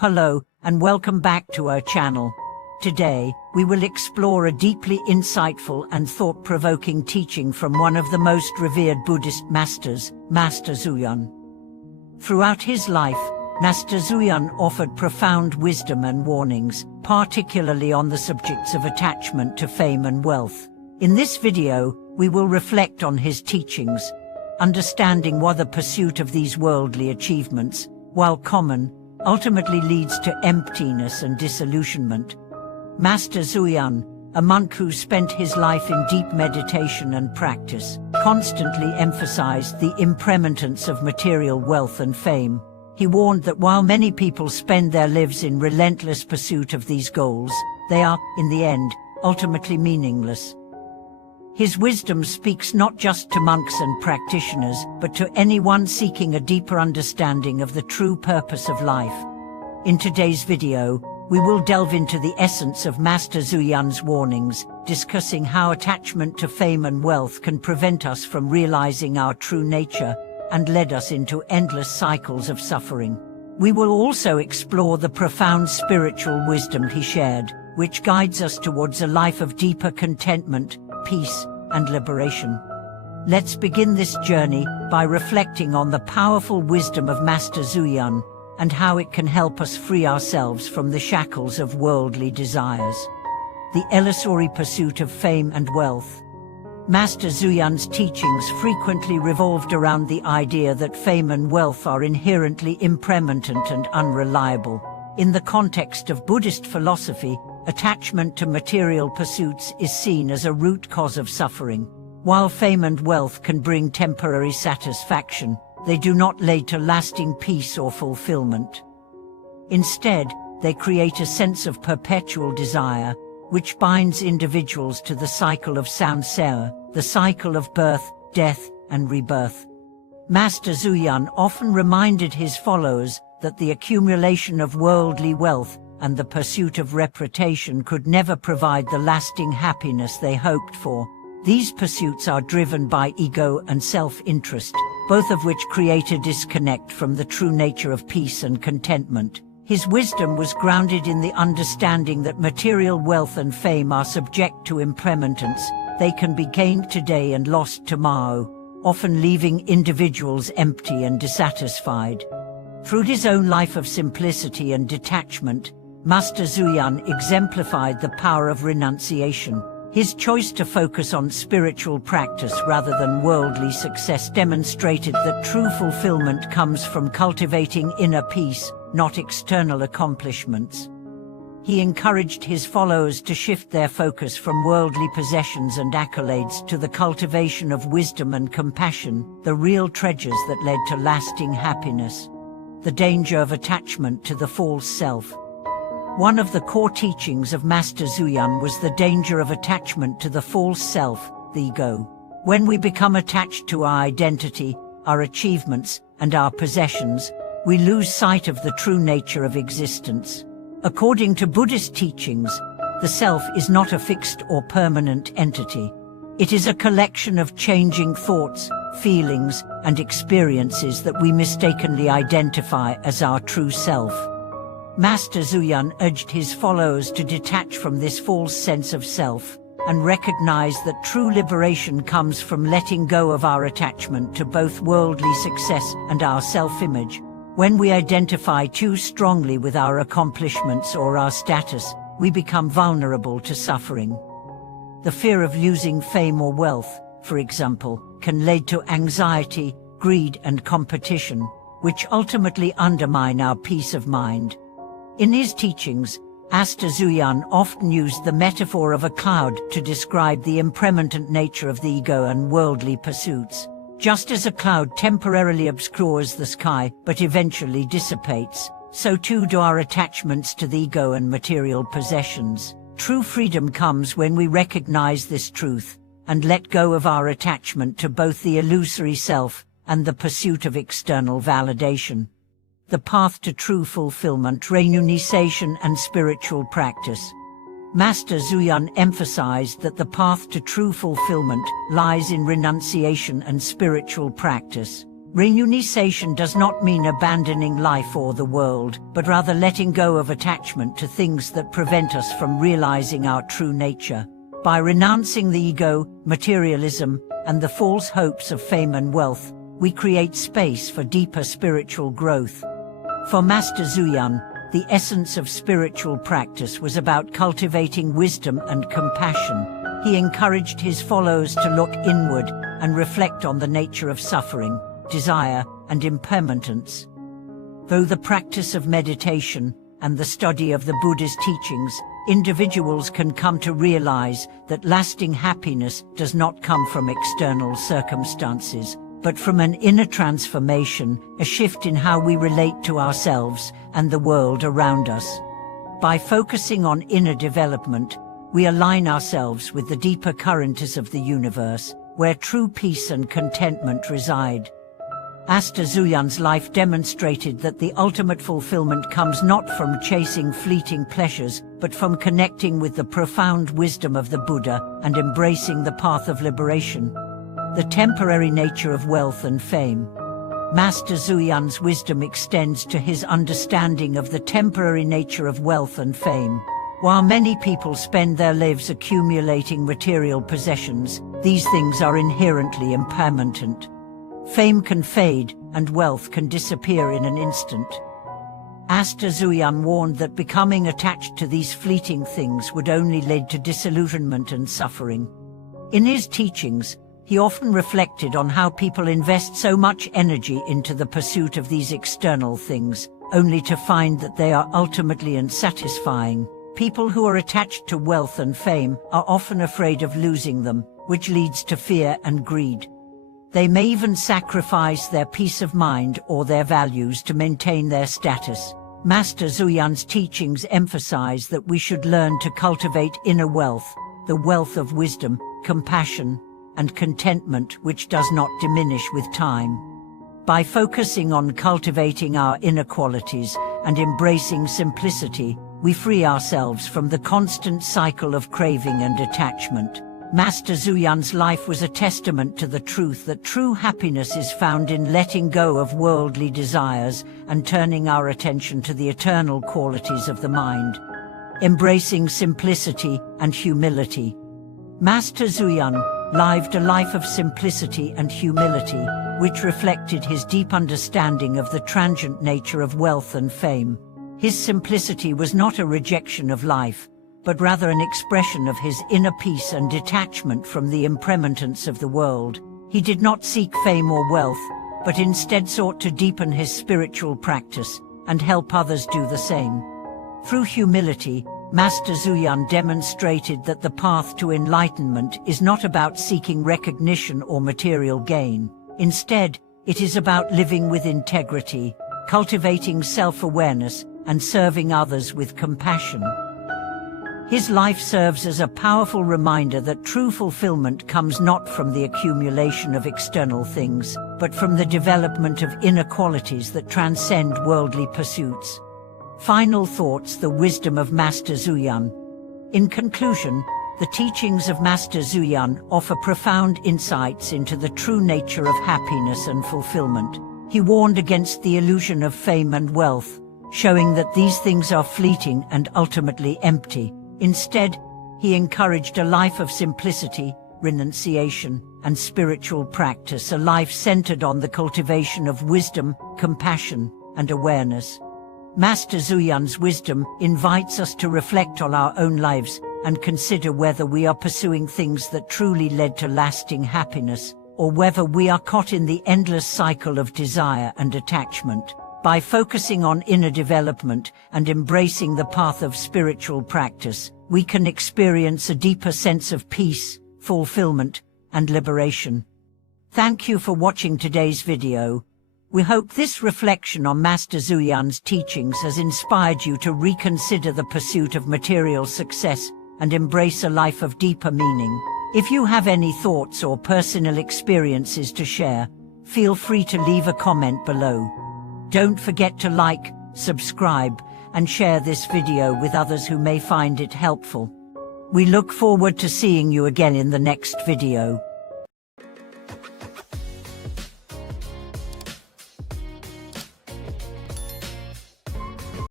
Hello, and welcome back to our channel. Today, we will explore a deeply insightful and thought-provoking teaching from one of the most revered Buddhist masters, Master Hsuan. Throughout his life, Master Hsuan offered profound wisdom and warnings, particularly on the subjects of attachment to fame and wealth. In this video, we will reflect on his teachings, understanding why the pursuit of these worldly achievements, while common, ultimately leads to emptiness and disillusionment. Master Hsuan, a monk who spent his life in deep meditation and practice, constantly emphasized the impermanence of material wealth and fame. He warned that while many people spend their lives in relentless pursuit of these goals, they are, in the end, ultimately meaningless. His wisdom speaks not just to monks and practitioners, but to anyone seeking a deeper understanding of the true purpose of life. In today's video, we will delve into the essence of Master Hsuan's warnings, discussing how attachment to fame and wealth can prevent us from realizing our true nature and lead us into endless cycles of suffering. We will also explore the profound spiritual wisdom he shared, which guides us towards a life of deeper contentment, peace, and liberation. Let's begin this journey by reflecting on the powerful wisdom of Master Hsuan and how it can help us free ourselves from the shackles of worldly desires. The illusory pursuit of fame and wealth. Master Hsuan's teachings frequently revolved around the idea that fame and wealth are inherently impermanent and unreliable. In the context of Buddhist philosophy, attachment to material pursuits is seen as a root cause of suffering. While fame and wealth can bring temporary satisfaction, they do not lead to lasting peace or fulfillment. Instead, they create a sense of perpetual desire, which binds individuals to the cycle of samsara, the cycle of birth, death, and rebirth. Master Hsuan often reminded his followers that the accumulation of worldly wealth and the pursuit of reputation could never provide the lasting happiness they hoped for. These pursuits are driven by ego and self-interest, both of which create a disconnect from the true nature of peace and contentment. His wisdom was grounded in the understanding that material wealth and fame are subject to impermanence. They can be gained today and lost tomorrow, often leaving individuals empty and dissatisfied. Through his own life of simplicity and detachment, Master Hsuan exemplified the power of renunciation. His choice to focus on spiritual practice rather than worldly success demonstrated that true fulfillment comes from cultivating inner peace, not external accomplishments. He encouraged his followers to shift their focus from worldly possessions and accolades to the cultivation of wisdom and compassion, the real treasures that led to lasting happiness. The danger of attachment to the false self. One of the core teachings of Master Hsuan was the danger of attachment to the false self, the ego. When we become attached to our identity, our achievements, and our possessions, we lose sight of the true nature of existence. According to Buddhist teachings, the self is not a fixed or permanent entity. It is a collection of changing thoughts, feelings, and experiences that we mistakenly identify as our true self. Master Hsuan urged his followers to detach from this false sense of self and recognize that true liberation comes from letting go of our attachment to both worldly success and our self-image. When we identify too strongly with our accomplishments or our status, we become vulnerable to suffering. The fear of losing fame or wealth, for example, can lead to anxiety, greed, and competition, which ultimately undermine our peace of mind. In his teachings, Master Hsuan often used the metaphor of a cloud to describe the impermanent nature of the ego and worldly pursuits. Just as a cloud temporarily obscures the sky but eventually dissipates, so too do our attachments to the ego and material possessions. True freedom comes when we recognize this truth and let go of our attachment to both the illusory self and the pursuit of external validation. The path to true fulfillment, renunciation, and spiritual practice. Master Hsuan emphasized that the path to true fulfillment lies in renunciation and spiritual practice. Renunciation does not mean abandoning life or the world, but rather letting go of attachment to things that prevent us from realizing our true nature. By renouncing the ego, materialism, and the false hopes of fame and wealth, we create space for deeper spiritual growth. For Master Zuyan, the essence of spiritual practice was about cultivating wisdom and compassion. He encouraged his followers to look inward and reflect on the nature of suffering, desire, and impermanence. Though the practice of meditation and the study of the Buddha's teachings, individuals can come to realize that lasting happiness does not come from external circumstances, but from an inner transformation, a shift in how we relate to ourselves and the world around us. By focusing on inner development, we align ourselves with the deeper currents of the universe, where true peace and contentment reside. Master Zuyan's life demonstrated that the ultimate fulfillment comes not from chasing fleeting pleasures, but from connecting with the profound wisdom of the Buddha and embracing the path of liberation. The temporary nature of wealth and fame. Master Zuyan's wisdom extends to his understanding of the temporary nature of wealth and fame. While many people spend their lives accumulating material possessions, these things are inherently impermanent. Fame can fade, and wealth can disappear in an instant. Master Zuyan warned that becoming attached to these fleeting things would only lead to disillusionment and suffering. In his teachings, he often reflected on how people invest so much energy into the pursuit of these external things, only to find that they are ultimately unsatisfying. People who are attached to wealth and fame are often afraid of losing them, which leads to fear and greed. They may even sacrifice their peace of mind or their values to maintain their status. Master Zuyan's teachings emphasize that we should learn to cultivate inner wealth, the wealth of wisdom, compassion, and contentment which does not diminish with time. By focusing on cultivating our inner qualities and embracing simplicity, we free ourselves from the constant cycle of craving and attachment. Master Zuyan's life was a testament to the truth that true happiness is found in letting go of worldly desires and turning our attention to the eternal qualities of the mind. Embracing simplicity and humility. Master Zuyan lived a life of simplicity and humility, which reflected his deep understanding of the transient nature of wealth and fame. His simplicity was not a rejection of life, but rather an expression of his inner peace and detachment from the impermanence of the world. He did not seek fame or wealth, but instead sought to deepen his spiritual practice and help others do the same. Through humility, Master Zuyan demonstrated that the path to enlightenment is not about seeking recognition or material gain. Instead, it is about living with integrity, cultivating self-awareness, and serving others with compassion. His life serves as a powerful reminder that true fulfillment comes not from the accumulation of external things, but from the development of inner qualities that transcend worldly pursuits. Final thoughts: the wisdom of Master Zuyan. In conclusion, the teachings of Master Zuyan offer profound insights into the true nature of happiness and fulfillment. He warned against the illusion of fame and wealth, showing that these things are fleeting and ultimately empty. Instead, he encouraged a life of simplicity, renunciation, and spiritual practice, a life centered on the cultivation of wisdom, compassion, and awareness. Master Zuyan's wisdom invites us to reflect on our own lives and consider whether we are pursuing things that truly led to lasting happiness, or whether we are caught in the endless cycle of desire and attachment. By focusing on inner development and embracing the path of spiritual practice, we can experience a deeper sense of peace, fulfillment, and liberation. Thank you for watching today's video. We hope this reflection on Master Zuyan's teachings has inspired you to reconsider the pursuit of material success and embrace a life of deeper meaning. If you have any thoughts or personal experiences to share, feel free to leave a comment below. Don't forget to like, subscribe, and share this video with others who may find it helpful. We look forward to seeing you again in the next video.